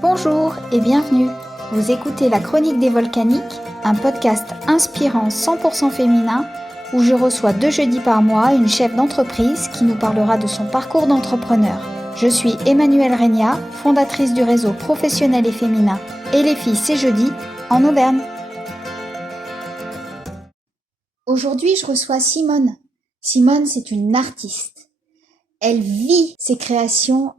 Bonjour et bienvenue. Vous écoutez La Chronique des Volcaniques, un podcast inspirant 100% féminin où je reçois 2 jeudis par mois une chef d'entreprise qui nous parlera de son parcours d'entrepreneur. Je suis Emmanuelle Regna, fondatrice du réseau professionnel et féminin Et les filles c'est jeudi en Auvergne. Aujourd'hui, je reçois Simone. Simone, c'est une artiste. Elle vit ses créations.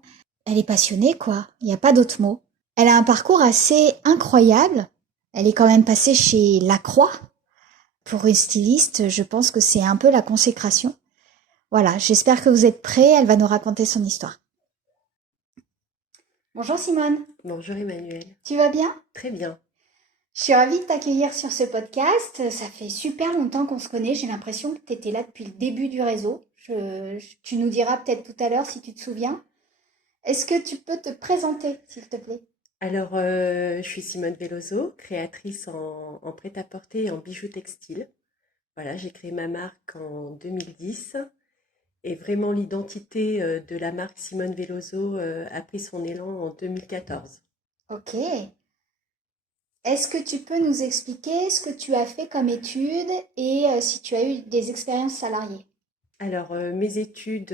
Elle est passionnée, quoi. Il n'y a pas d'autre mot. Elle a un parcours assez incroyable. Elle est quand même passée chez Lacroix. Pour une styliste, je pense que c'est un peu la consécration. Voilà, j'espère que vous êtes prêts. Elle va nous raconter son histoire. Bonjour Simone. Bonjour Emmanuel. Tu vas bien? Très bien. Je suis ravie de t'accueillir sur ce podcast. Ça fait super longtemps qu'on se connaît. J'ai l'impression que tu étais là depuis le début du réseau. Tu nous diras peut-être tout à l'heure si tu te souviens. Est-ce que tu peux te présenter, s'il te plaît? Alors, je suis Simone Veloso, créatrice en prêt-à-porter et en bijoux textiles. Voilà, j'ai créé ma marque en 2010 et vraiment l'identité de la marque Simone Veloso a pris son élan en 2014. Ok. Est-ce que tu peux nous expliquer ce que tu as fait comme études et si tu as eu des expériences salariées? Alors, mes études,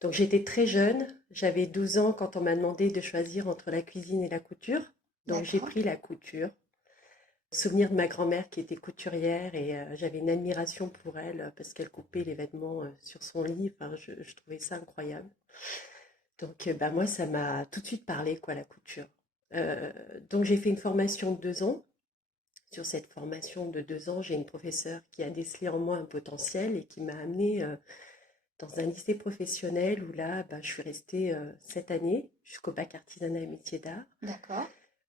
donc j'étais très jeune, j'avais 12 ans quand on m'a demandé de choisir entre la cuisine et la couture. Donc j'ai D'accord. pris la couture. Souvenir de ma grand-mère qui était couturière et j'avais une admiration pour elle parce qu'elle coupait les vêtements sur son lit. Enfin, je trouvais ça incroyable. Donc, bah, moi, ça m'a tout de suite parlé, quoi, la couture. Euh, donc, j'ai fait une formation de 2 ans. Sur cette formation de 2 ans, j'ai une professeure qui a décelé en moi un potentiel et qui m'a amenée dans un lycée professionnel où là, bah, je suis restée 7 années jusqu'au bac artisanat et métier d'art. D'accord.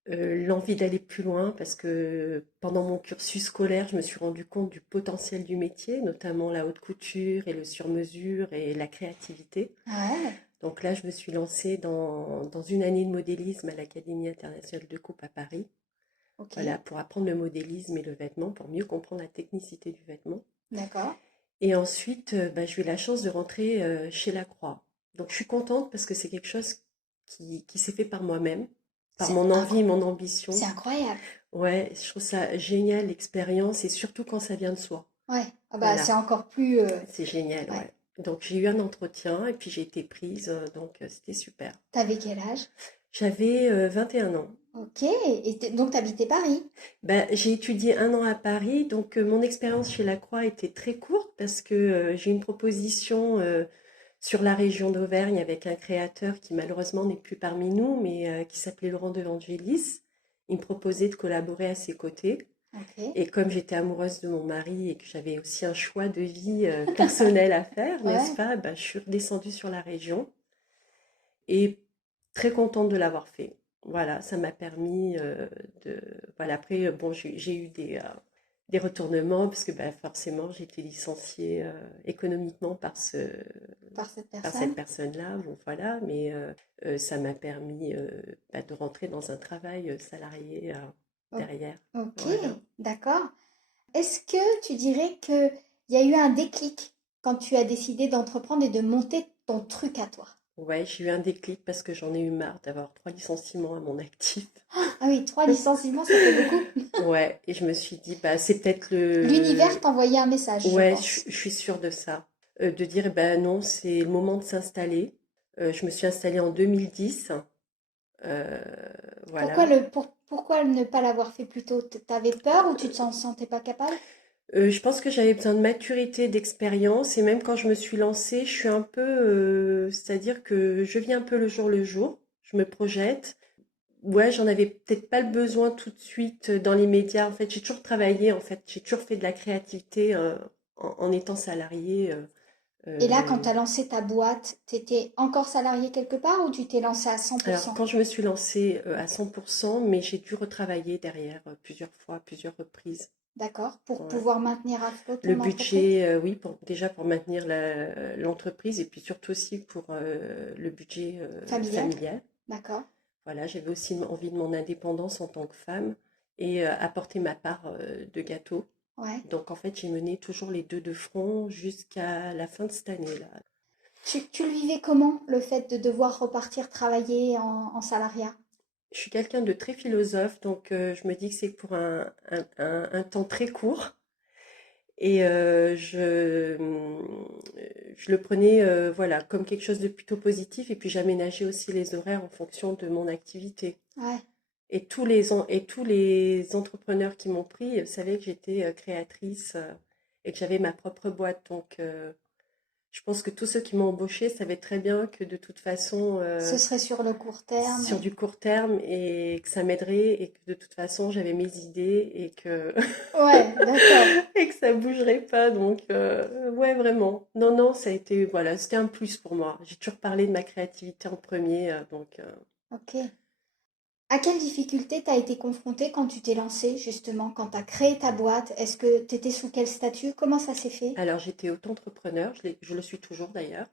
L'envie d'aller plus loin parce que pendant mon cursus scolaire, je me suis rendu compte du potentiel du métier, notamment la haute couture et le sur-mesure et la créativité. Ouais. Donc là, je me suis lancée dans une année de modélisme à l'Académie internationale de coupe à Paris. Ok. Voilà, pour apprendre le modélisme et le vêtement, pour mieux comprendre la technicité du vêtement. D'accord. Et ensuite, bah, j'ai eu la chance de rentrer chez Lacroix. Donc je suis contente parce que c'est quelque chose qui s'est fait par moi-même, par C'est mon envie et incro- mon c'est ambition. incroyable. Ouais, je trouve ça génial l'expérience et surtout quand ça vient de soi. Ouais. Ah bah c'est Voilà, encore plus. c'est génial, Ouais. ouais. Donc j'ai eu un entretien et puis j'ai été prise, donc c'était super. T'avais quel âge? J'avais 21 ans. Ok. Et donc t'habitais Paris? Ben, j'ai étudié 1 an à Paris, donc mon expérience chez Lacroix était très courte parce que j'ai eu une proposition sur la région d'Auvergne avec un créateur qui malheureusement n'est plus parmi nous, mais qui s'appelait Laurent de Vangelis. Il me proposait de collaborer à ses côtés. Ok. Et comme j'étais amoureuse de mon mari et que j'avais aussi un choix de vie personnel à faire, n'est-ce Ouais. pas? Ben, je suis redescendue sur la région et très contente de l'avoir fait. Voilà, ça m'a permis de... Voilà, après, bon, j'ai eu des retournements parce que ben, forcément, j'ai été licenciée économiquement Par cette par cette personne? personne-là. Bon, voilà, mais ça m'a permis bah, de rentrer dans un travail salarié O- derrière. Ok. Voilà. D'accord. Est-ce que tu dirais qu'il y a eu un déclic quand tu as décidé d'entreprendre et de monter ton truc à toi? Ouais, j'ai eu un déclic parce que j'en ai eu marre d'avoir 3 licenciements à mon actif. Ah oui, 3 licenciements, ça fait beaucoup. Ouais, et je me suis dit, bah, c'est peut-être L'univers t'envoyait un message, je Ouais, pense. je suis sûre de ça. De dire, eh ben non, c'est le moment de s'installer. Je me suis installée en 2010. euh, voilà. Pourquoi ne pas l'avoir fait plus tôt? T'avais peur ou tu te sentais pas capable? Je pense que j'avais besoin de maturité, d'expérience, et même quand je me suis lancée, je suis un peu, c'est-à-dire que je vis un peu le jour, je me projette. Ouais, j'en avais peut-être pas le besoin tout de suite dans les médias. En fait, j'ai toujours travaillé, en fait, j'ai toujours fait de la créativité en étant salariée. Et là, quand Euh, tu as lancé ta boîte, t'étais encore salarié quelque part ou tu t'es lancé à Alors, 100%? quand je me suis lancée à 100%, mais j'ai dû retravailler derrière plusieurs fois, plusieurs reprises. D'accord? Pour Ouais. pouvoir maintenir à flot Le ton entreprise? budget, oui, déjà pour maintenir l'entreprise et puis surtout aussi pour le budget Familial? familial. D'accord. Voilà, j'avais aussi envie de mon indépendance en tant que femme et apporter ma part de gâteau. Ouais. Donc en fait, j'ai mené toujours les deux de front jusqu'à la fin de cette année-là. Tu le vivais comment, le fait de devoir repartir travailler en salariat? Je suis quelqu'un de très philosophe, donc je me dis que c'est pour un temps très court. Et je le prenais voilà, comme quelque chose de plutôt positif. Et puis j'aménageais aussi les horaires en fonction de mon activité. Ouais. Et tous les entrepreneurs qui m'ont pris savaient que j'étais créatrice et que j'avais ma propre boîte. Donc je pense que tous ceux qui m'ont embauchée savaient très bien que de toute façon, Ce serait sur le court terme. sur du court terme et que ça m'aiderait et que de toute façon j'avais mes idées et que Ouais, d'accord. et que ça bougerait pas. Donc ouais, vraiment. Non, non, ça a été voilà, c'était un plus pour moi. J'ai toujours parlé de ma créativité en premier, donc Ok. À quelle difficulté t'as été confrontée quand tu t'es lancée, justement, quand t'as créé ta boîte? Est-ce que t'étais sous quel statut? Comment ça s'est fait? alors j'étais auto-entrepreneur, je le suis toujours d'ailleurs.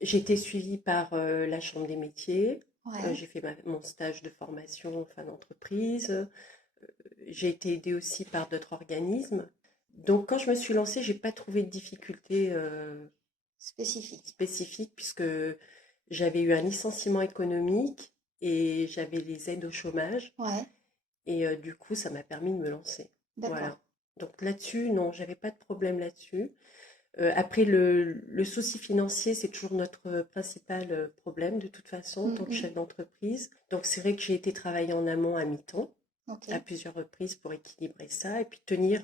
J'ai été suivie par la Chambre des métiers. Ouais, J'ai fait mon stage de formation en fin d'entreprise. J'ai été aidée aussi par d'autres organismes. Donc, quand je me suis lancée, j'ai pas trouvé de difficultés spécifique. spécifiques puisque j'avais eu un licenciement économique et j'avais les aides au chômage. Ouais, Et du coup, ça m'a permis de me lancer. d'accord. Voilà. Donc là-dessus, non, j'avais pas de problème là-dessus. Après, le souci financier, c'est toujours notre principal problème de toute façon, en tant que Mhm. chef d'entreprise. Donc c'est vrai que j'ai été travailler en amont à mi-temps Ok. à plusieurs reprises pour équilibrer ça et puis tenir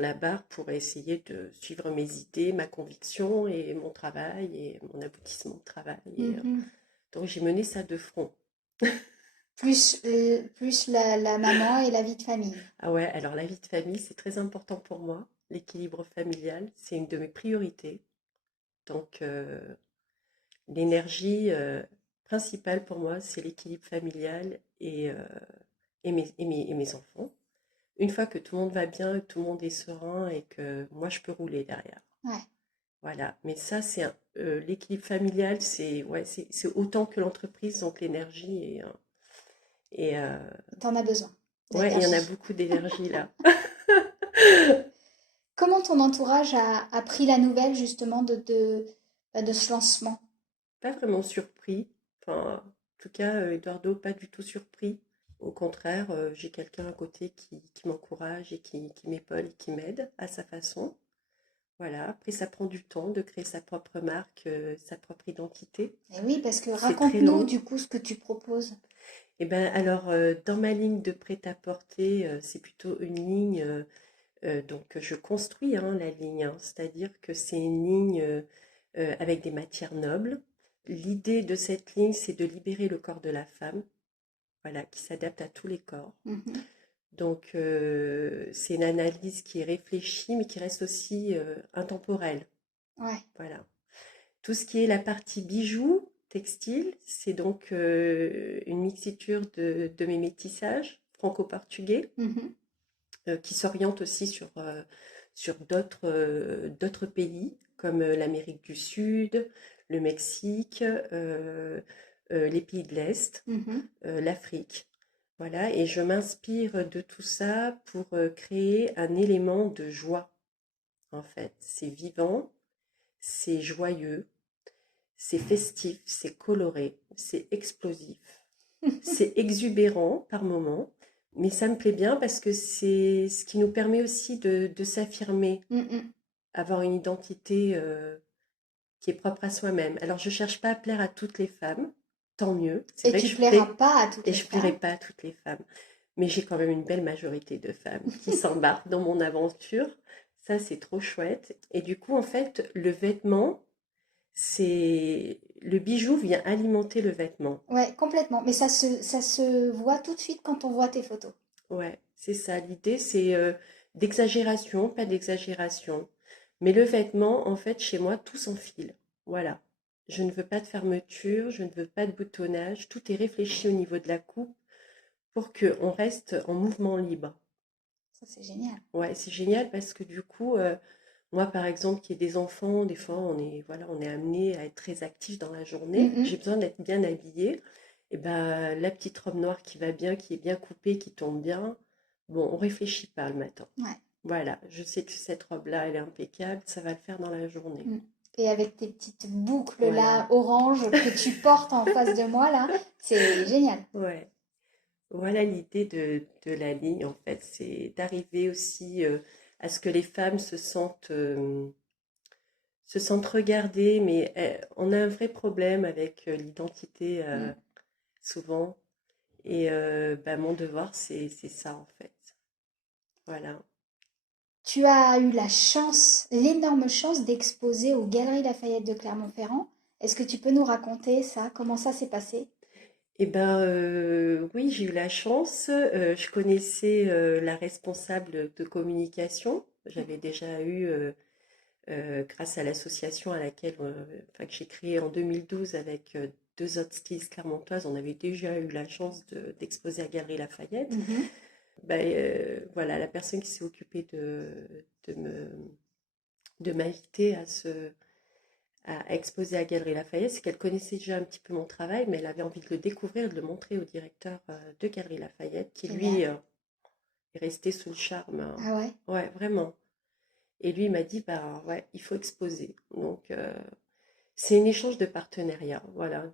la barre pour essayer de suivre mes idées, ma conviction et mon travail et mon aboutissement de travail. Mhm. Donc j'ai mené ça de front. Plus la maman et la vie de famille. Ah ouais, alors la vie de famille, c'est très important pour moi. L'équilibre familial, c'est une de mes priorités. Donc l'énergie principale pour moi, c'est l'équilibre familial et mes enfants. Une fois que tout le monde va bien, que tout le monde est serein et que moi je peux rouler derrière. Ouais, Voilà. Mais ça, l'équilibre familial, c'est ouais, c'est autant que l'entreprise, donc l'énergie et t'en as besoin ouais, il y en a d'énergie. beaucoup d'énergie là. Comment ton entourage a pris la nouvelle, justement, de ce lancement? Pas vraiment surpris. Enfin, en tout cas, Eduardo, pas du tout surpris. Au contraire, j'ai quelqu'un à côté qui m'encourage et qui m'épaule et qui m'aide à sa façon. Voilà. Après, ça prend du temps de créer sa propre marque, sa propre identité. Eh oui, parce que C'est très raconte-nous, long. du coup, ce que tu proposes. Et ben alors, dans ma ligne de prêt-à-porter, c'est plutôt une ligne, donc je construis hein, la ligne, hein, c'est-à-dire que c'est une ligne avec des matières nobles. L'idée de cette ligne, c'est de libérer le corps de la femme, voilà, qui s'adapte à tous les corps. Mhm. Donc, c'est une analyse qui est réfléchie, mais qui reste aussi intemporelle. Ouais, Voilà. Tout ce qui est la partie bijoux, textile, c'est donc une mixiture de mes métissages franco-portugais mhm. qui s'oriente aussi sur d'autres pays comme l'Amérique du Sud, le Mexique, les pays de l'Est, Mhm. l'Afrique. Voilà, et je m'inspire de tout ça pour créer un élément de joie, en fait. C'est vivant, c'est joyeux, c'est festif, c'est coloré, c'est explosif, c'est exubérant par moments, mais ça me plaît bien parce que c'est ce qui nous permet aussi de s'affirmer, Mhm. avoir une identité qui est propre à soi-même. Alors je cherche pas à plaire à toutes les femmes, tant mieux. C'est Et vrai que tu je plairas plais pas à toutes et les je plairai femmes. pas à toutes les femmes, mais j'ai quand même une belle majorité de femmes qui s'embarquent dans mon aventure. Ça, c'est trop chouette. Et du coup, en fait, le vêtement, c'est le bijou vient alimenter le vêtement. Ouais, complètement. Mais ça se voit tout de suite quand on voit tes photos. Ouais, c'est ça. L'idée, c'est d'exagération, pas d'exagération. Mais le vêtement, en fait, chez moi, tout s'enfile. Voilà. Je ne veux pas de fermeture, je ne veux pas de boutonnage. Tout est réfléchi au niveau de la coupe pour qu'on reste en mouvement libre. Ça, c'est génial. Ouais, c'est génial parce que du coup, moi, par exemple, qui ai des enfants, des fois, voilà, on est amené à être très actif dans la journée. Mhm. J'ai besoin d'être bien habillée. Et ben, la petite robe noire qui va bien, qui est bien coupée, qui tombe bien, bon, on réfléchit pas le matin. Ouais. Voilà, je sais que cette robe-là, elle est impeccable, ça va le faire dans la journée. Mm. Et avec tes petites boucles là, Voilà. orange, que tu portes en face de moi là, c'est génial. Ouais. Voilà l'idée de la ligne, en fait. C'est d'arriver aussi à ce que les femmes se sentent regardées, mais on a un vrai problème avec l'identité Mm. souvent. Et bah, mon devoir, c'est ça, en fait. Voilà. Tu as eu la chance, l'énorme chance d'exposer aux Galeries Lafayette de Clermont-Ferrand. Est-ce que tu peux nous raconter ça? Comment ça s'est passé? Eh ben, oui, j'ai eu la chance. Je connaissais la responsable de communication. J'avais déjà eu, grâce à l'association à laquelle, enfin, que j'ai créée en 2012 avec deux autres stylistes clermontoises, on avait déjà eu la chance d'exposer à Galerie Lafayette. Mhm. Ben, voilà, la personne qui s'est occupée de me, de m'inviter à exposer à Galerie Lafayette, c'est qu'elle connaissait déjà un petit peu mon travail, mais elle avait envie de le découvrir, de le montrer au directeur de Galerie Lafayette, qui Génial. lui est resté sous le charme. Ah ouais? Ouais, vraiment. Et lui, il m'a dit, bah ouais, il faut exposer. Donc, c'est un échange de partenariat, voilà.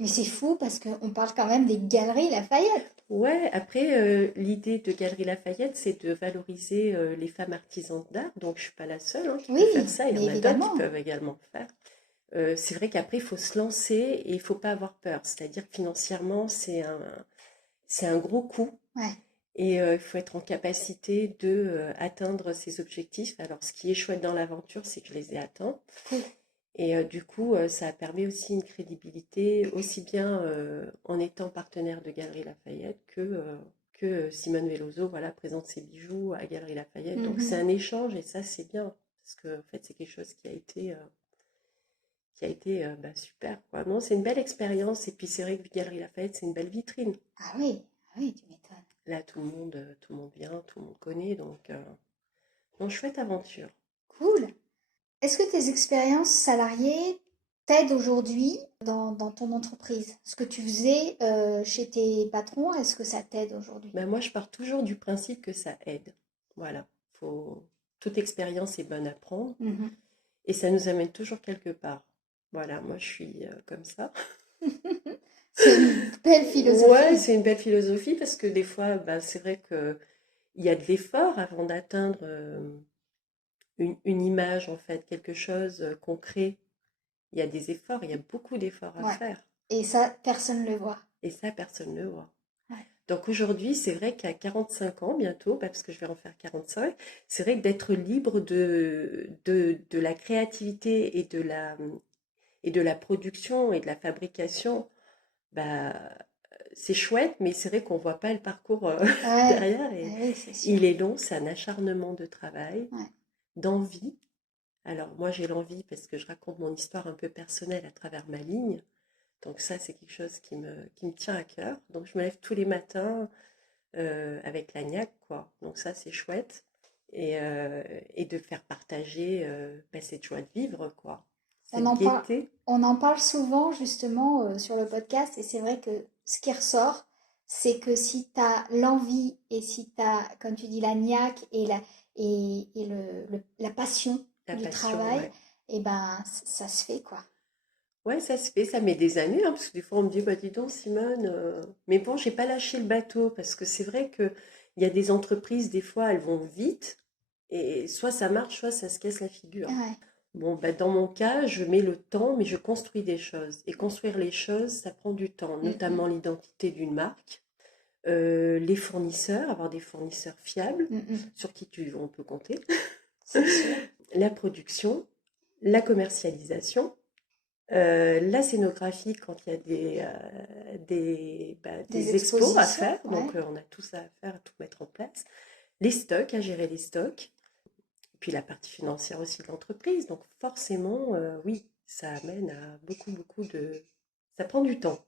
Mais c'est fou parce qu'on parle quand même des Galeries Lafayette. Ouais, après, l'idée de Galerie Lafayette, c'est de valoriser les femmes artisanes d'art. Donc, je suis pas la seule hein, qui peut faire Oui, ça. Il y mais en a d'autres qui évidemment. peuvent également le faire. C'est vrai qu'après, il faut se lancer et il faut pas avoir peur. C'est-à-dire que financièrement, c'est un gros coût Ouais. et il faut être en capacité de atteindre ses objectifs. Alors, ce qui est chouette dans l'aventure, c'est que je les ai atteints. Oui. Et du coup, ça a permis aussi une crédibilité, aussi bien en étant partenaire de Galerie Lafayette que Simone Veloso, voilà, présente ses bijoux à Galerie Lafayette. Donc c'est Mhm. un échange et ça c'est bien parce que en fait c'est quelque chose qui a été bah, super, quoi. Non, c'est une belle expérience et puis c'est vrai que Galerie Lafayette c'est une belle vitrine. Ah oui, tu m'étonnes. Là tout le monde vient, tout le monde connaît, donc non, chouette aventure. Cool. Est-ce que tes expériences salariées t'aident aujourd'hui dans ton entreprise? Ce que tu faisais chez tes patrons, est-ce que ça t'aide aujourd'hui? Ben moi je pars toujours du principe que ça aide. Voilà, faut toute expérience est bonne à prendre. Mhm. Et ça nous amène toujours quelque part. Voilà, moi je suis comme ça. C'est une belle Ouais, philosophie. c'est une belle philosophie parce que des fois, bah, c'est vrai qu'il y a de l'effort avant d'atteindre une image, en fait, quelque chose qu'on crée. Il y a des efforts, il y a beaucoup d'efforts à Ouais. faire. Et ça, personne ne le voit. Et ça, personne ne le voit. Ouais. Donc aujourd'hui, c'est vrai qu'à 45 ans bientôt, bah, parce que je vais en faire 45, c'est vrai que d'être libre de la créativité et de la production et de la fabrication, bah, c'est chouette, mais c'est vrai qu'on voit pas le parcours Ouais. derrière et Ouais, oui, c'est sûr. il est long, c'est un acharnement de travail, Ouais. d'envie. Alors moi j'ai l'envie parce que je raconte mon histoire un peu personnelle à travers ma ligne. Donc ça c'est quelque chose qui me tient à cœur. Donc je me lève tous les matins avec la niaque, quoi. Donc ça c'est chouette. Et de faire partager bah, cette joie de vivre, quoi. On Cette en parle, gaieté. on en parle souvent justement sur le podcast et c'est vrai que ce qui ressort, c'est que si tu as l'envie et si tu as, comme tu dis, la niaque et la passion La du passion, travail, ouais. et ben ça se fait quoi. Ouais, ça se fait, ça met des années, hein, parce que des fois on me dit, bah dis donc Simone, mais bon, j'ai pas lâché le bateau, parce que c'est vrai que il y a des entreprises, des fois, elles vont vite, et soit ça marche, soit ça se casse la figure. Ouais. Bon, bah, dans mon cas, je mets le temps, mais je construis des choses. Et construire les choses, ça prend du temps, Mhm. notamment l'identité d'une marque, les fournisseurs, avoir des fournisseurs fiables, Mhm. sur qui on peut compter, C'est sûr. la production, la commercialisation. La scénographie, quand il y a Des des expos à expositions, faire, ouais. donc on a tout ça à faire, à tout mettre en place. Les stocks, à gérer les stocks, puis la partie financière aussi de l'entreprise. Donc forcément, oui, ça amène à beaucoup de... Ça prend du temps.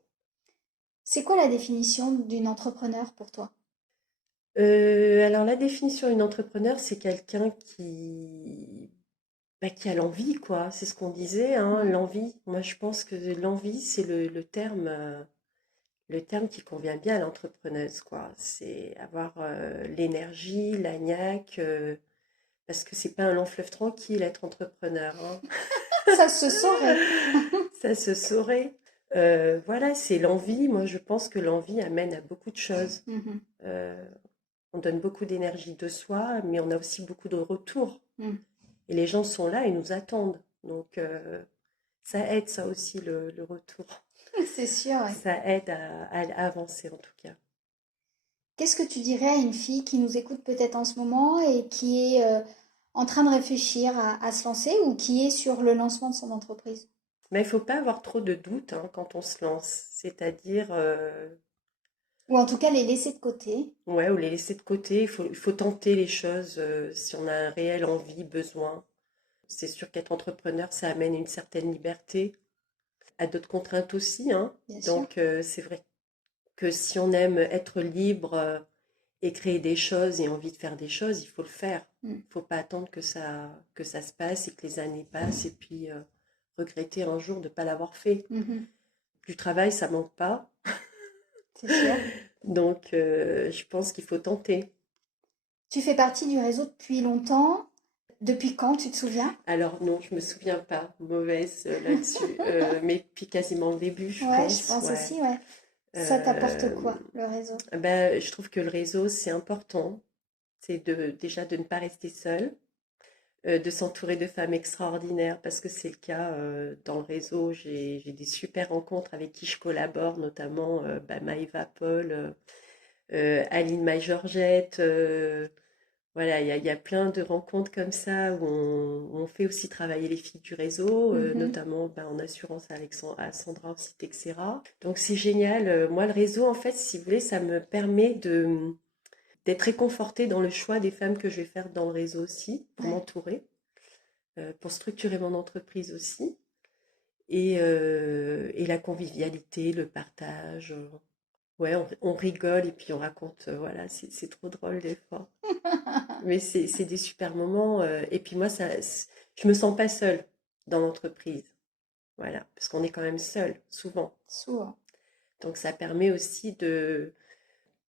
C'est quoi la définition d'une entrepreneur pour toi? Alors la définition d'une entrepreneur, c'est quelqu'un qui a l'envie, quoi. C'est ce qu'on disait, hein, Ouais. l'envie. Moi, je pense que l'envie, c'est le terme qui convient bien à l'entrepreneuse, quoi. C'est avoir l'énergie, la niaque, parce que c'est pas un long fleuve tranquille être entrepreneur, hein. Ça se saurait. Ça se saurait. Voilà, c'est l'envie. Moi, je pense que l'envie amène à beaucoup de choses. Mhm. Euh, on donne beaucoup d'énergie de soi, mais on a aussi beaucoup de retours. Mm. Et les gens sont là et nous attendent. Donc, ça aide, ça aussi, le retour. C'est sûr, ouais. Ça aide à avancer, en tout cas. Qu'est-ce que tu dirais à une fille qui nous écoute peut-être en ce moment et qui est en train de réfléchir à se lancer ou qui est sur le lancement de son entreprise? Mais il ne faut pas avoir trop de doutes hein, quand on se lance. C'est-à-dire, Ou en tout cas les laisser de côté. ouais, ou les laisser de côté. Il faut tenter les choses si on a un réel envie, besoin. C'est sûr qu'être entrepreneur, ça amène une certaine liberté, à d'autres contraintes aussi, hein. Bien sûr. Donc, c'est vrai que si on aime être libre et créer des choses et envie de faire des choses, il faut le faire. Mm. Il ne faut pas attendre que ça se passe et que les années passent et puis regretter un jour de ne pas l'avoir fait. Mhm. Du travail, ça manque pas. C'est sûr. Donc, je pense qu'il faut tenter. Tu fais partie du réseau depuis longtemps. Depuis quand, tu te souviens? Alors non, je me souviens pas, mauvaise là-dessus, mais depuis quasiment le début, je Ouais, je pense, pense ouais. aussi, ouais. Ça t'apporte Euh, quoi, le réseau? ben, je trouve que le réseau, c'est important. C'est déjà de ne pas rester seul, de s'entourer de femmes extraordinaires, parce que c'est le cas dans le réseau. J'ai des super rencontres avec qui je collabore, notamment Maïva Paul, Aline Maille-Georgette. Voilà, il y a plein de rencontres comme ça où on fait aussi travailler les filles du réseau, Mhm. notamment en assurance à Sandra aussi Texera. Donc c'est génial. Moi, le réseau, en fait, si vous voulez, ça me permet d'être réconfortée dans le choix des femmes que je vais faire dans le réseau aussi, pour Ouais. m'entourer, pour structurer mon entreprise aussi. Et la convivialité, le partage. Ouais, on rigole et puis on raconte, voilà, c'est trop drôle des fois. Mais c'est des super moments. Et puis moi, je me sens pas seule dans l'entreprise. Voilà, parce qu'on est quand même seul, souvent. Souvent. Donc ça permet aussi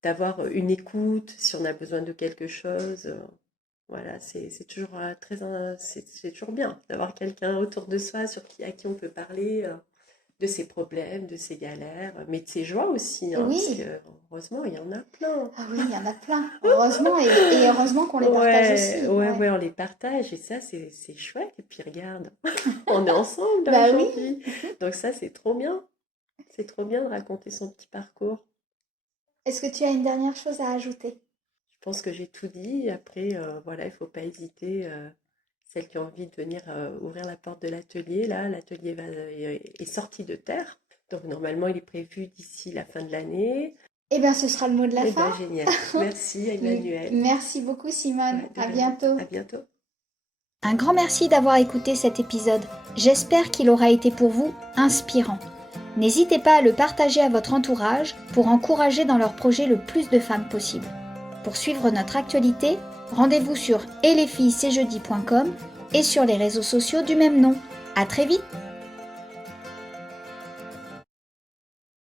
d'avoir une écoute si on a besoin de quelque chose. Voilà, c'est toujours c'est toujours bien d'avoir quelqu'un autour de soi à qui on peut parler de ses problèmes, de ses galères, mais de ses joies aussi, hein, parce que Oui. heureusement, il y en a plein. Ah oui, il y en a plein. Heureusement et heureusement qu'on les partage Ouais, aussi. ouais, Ouais. ouais, on les partage et ça, c'est chouette. Et puis regarde, on est ensemble là Bah oui. aujourd'hui. Donc ça, c'est trop bien. C'est trop bien de raconter son petit parcours. Est-ce que tu as une dernière chose à ajouter? Je pense que j'ai tout dit. Après, voilà, il faut pas hésiter. Celles qui ont envie de venir ouvrir la porte de l'atelier, là, l'atelier est sorti de terre. Donc normalement, il est prévu d'ici la fin de l'année. Eh bien, ce sera le mot de la Eh fin. ben génial. Merci, Emmanuel. Merci beaucoup, Simone. Ouais, de À rien. bientôt. À bientôt. Un grand merci d'avoir écouté cet épisode. J'espère qu'il aura été pour vous inspirant. N'hésitez pas à le partager à votre entourage pour encourager dans leur projet le plus de femmes possible. Pour suivre notre actualité, rendez-vous sur etlesfillescestjeudi.com et sur les réseaux sociaux du même nom. À très vite!